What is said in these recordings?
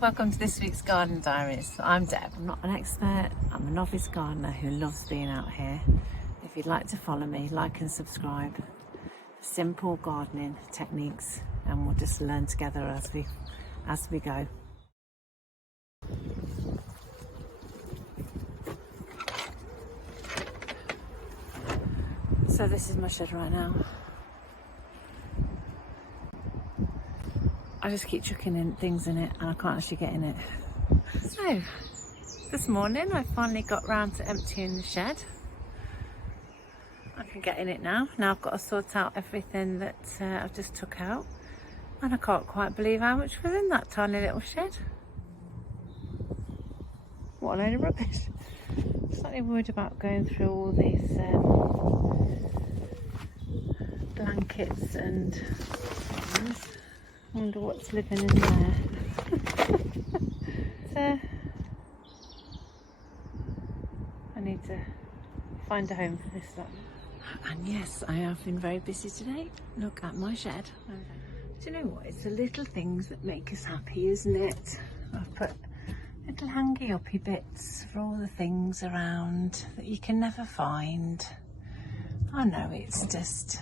welcome to this week's Garden Diaries. I'm Deb. I'm not an expert, I'm a novice gardener who loves being out here. If you'd like to follow me, like and subscribe. Simple gardening techniques, and we'll just learn together as we go. So this is my shed right now. I just keep chucking in things in it and I can't actually get in it. So, this morning I finally got round to emptying the shed. I can get in it now. Now I've got to sort out everything that I've just took out. And I can't quite believe how much was in that tiny little shed. What a load of rubbish. Slightly worried about going through all these blankets and things. I wonder what's living in there. So, I need to find a home for this lot. And yes, I have been very busy today. Look at my shed. Do you know what? It's the little things that make us happy, isn't it? I've put little hangy-uppy bits for all the things around that you can never find. I know it's just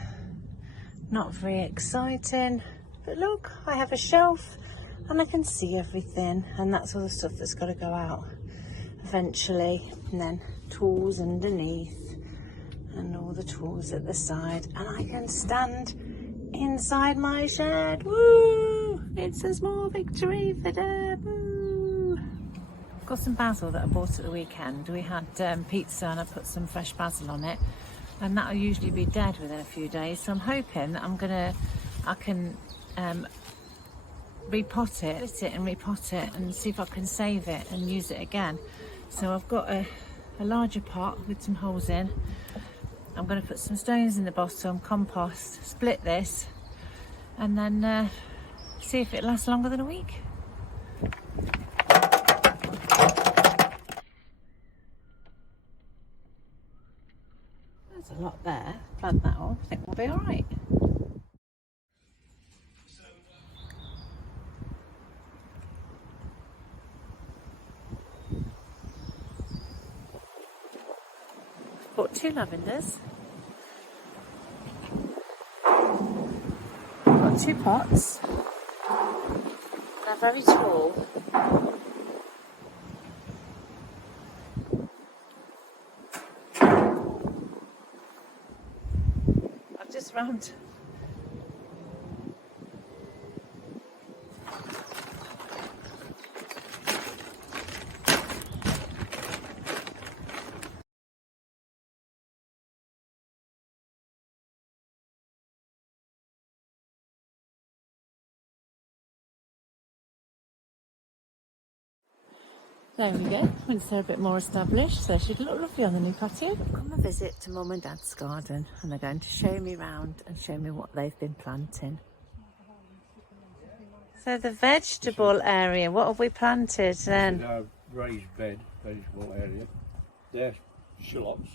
not very exciting. But look, I have a shelf and I can see everything, and that's all the stuff that's got to go out eventually. And then tools underneath and all the tools at the side, and I can stand inside my shed. Woo! It's a small victory for Deb. Woo! I've got some basil that I bought at the weekend. We had pizza and I put some fresh basil on it, and that'll usually be dead within a few days. So I'm hoping that I can repot it, split it and repot it and see if I can save it and use it again. So I've got a larger pot with some holes in. I'm going to put some stones in the bottom, compost, split this, and then see if it lasts longer than a week. There's a lot there. Plant that off. I think we'll be all right. Bought 2 lavenders. Got 2 pots. They're very tall. I've just rammed. There we go, once they're a bit more established, so they should look lovely on the new patio. Come and visit to Mum and Dad's garden, and they're going to show me round and show me what they've been planting. So the vegetable area, what have we planted then? This is our raised bed, vegetable area. They're shallots,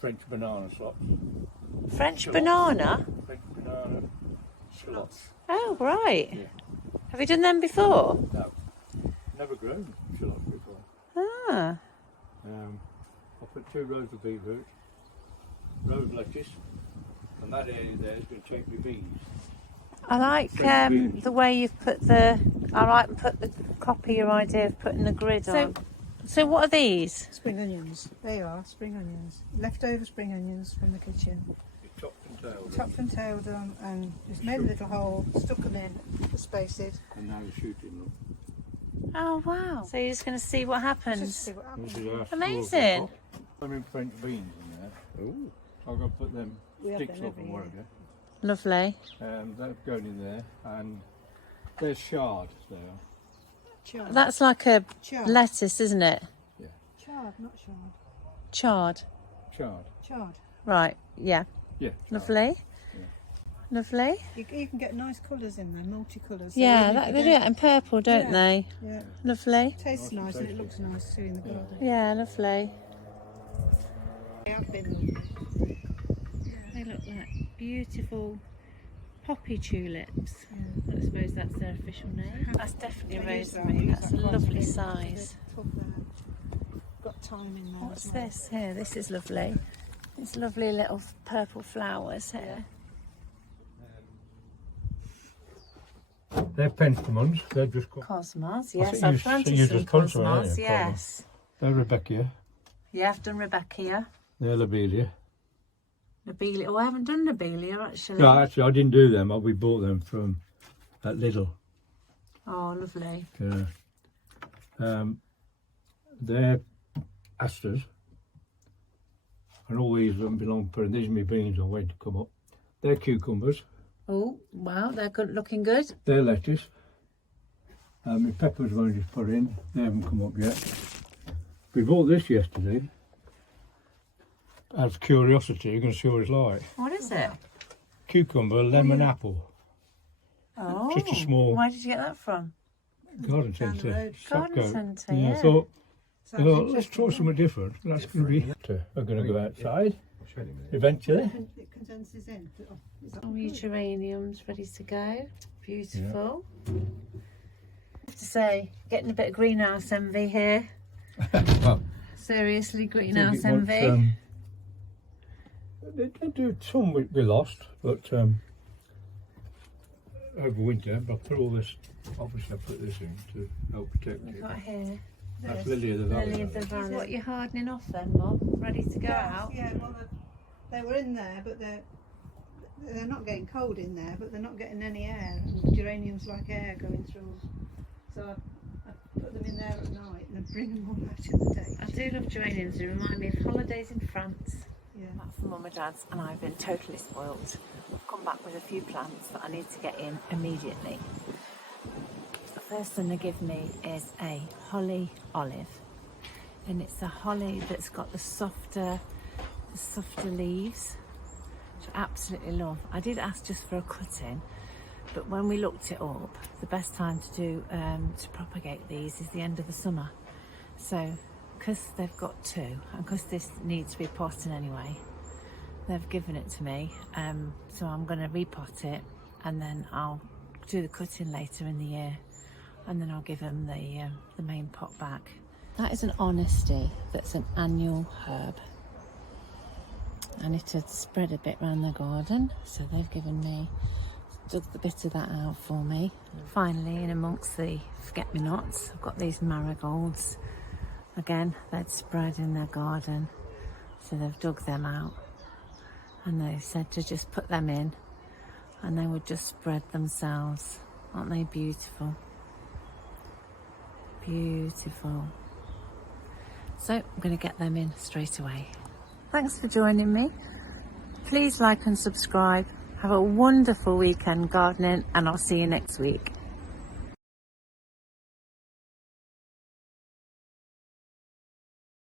French banana slops. French banana? French banana shallots. Oh, right. Yeah. Have you done them before? No, never grown shallots before. Ah. I put 2 rows of beetroot, row of lettuce, and that area there is going to take me beans. I like the way you've put the copy your idea of putting the grid on. So what are these? Spring onions. They are spring onions. Leftover spring onions from the kitchen. Chopped and tailed. Chopped and tailed them, and just made a little hole, stuck them in, spaced. And now we're shooting them. Oh wow! So you're just going to see what happens. Just see what happens. This is our Amazing. I'm in French beans in there. Ooh. I'm going to put them sticks up and whatever. Lovely. They're going in there, and there's chard there. Chard. That's like a Chard. lettuce, isn't it? Yeah. Chard, not shard. Chard. Chard. Chard. Right. Yeah. Yeah. Chard. Lovely. Yeah. Lovely. You can get nice colours in there, multicolours. So Yeah, they do it in purple, don't they? Yeah. Lovely. Tastes nice and it looks nice too in the garden. Yeah, lovely. They have been. They look like beautiful Poppy tulips. Yeah. I suppose that's their official name. That's definitely They use that- rosemary. they use That's a that quite lovely bit. size. They've got thyme in there. What's as well. this here? This is lovely. It's lovely little purple flowers here. They're pentstemons. They're just called. Cosmos, I yes. think I've you planted use some as consola, cosmos, don't you? yes. They're Rebecca. Yeah, I've done Rebecca. They're lobelia. Lobelia. Oh, I haven't done Lobelia actually. No, actually, I didn't do them. We bought them from at Lidl. Oh, lovely. They're asters. And all these of them belong to, these are my beans on waiting to come up. They're cucumbers. Oh, wow, they're good, looking good. They're lettuce. My peppers have only just put in. They haven't come up yet. We bought this yesterday. As curiosity, you're going to see what it's like. What is it? Cucumber, lemon, apple. Oh, Just a small where did you get that from? garden Down the centre. road. Garden Sapco. centre, Yeah, yeah. I thought, So let's interesting, try isn't something it? different. That's going to be. We're going to go outside eventually. It condenses in. Oh, is that All your good? geraniums ready to go. Beautiful. I have to say, getting a bit of greenhouse envy here. Well, Seriously, I greenhouse think it wants, envy. they do some we lost, but over winter. But I put all this. Obviously, I put this in to help protect We've it. got here That's this, Lily of the Valley. Lily of the Valley. What, you're hardening off then, Bob? Ready to go Yes, out? yeah, well, they were in there, but they're not getting cold in there, but they're not getting any air. And geraniums like air going through. So I put them in there at night and then bring them all out in the day. I do love geraniums. They remind me of holidays in France. Yeah. That's for Mum and Dad's, and I've been totally spoilt. I've come back with a few plants that I need to get in immediately. The first thing they give me is a holly olive, and it's a holly that's got the softer leaves, which I absolutely love. I did ask just for a cutting, but when we looked it up, the best time to do to propagate these is the end of the summer. So, because they've got two, and because this needs repotting anyway, they've given it to me. So I'm going to repot it, and then I'll do the cutting later in the year, and then I'll give them the main pot back. That is an honesty. That's an annual herb, and it had spread a bit around the garden, so they've given me, dug the bit of that out for me. Finally, in amongst the forget-me-nots, I've got these marigolds. Again, they'd spread in their garden, so they've dug them out, and they said to just put them in and they would just spread themselves. Aren't they beautiful? Beautiful. So I'm going to get them in straight away. Thanks for joining me. Please like and subscribe. Have a wonderful weekend gardening, and I'll see you next week.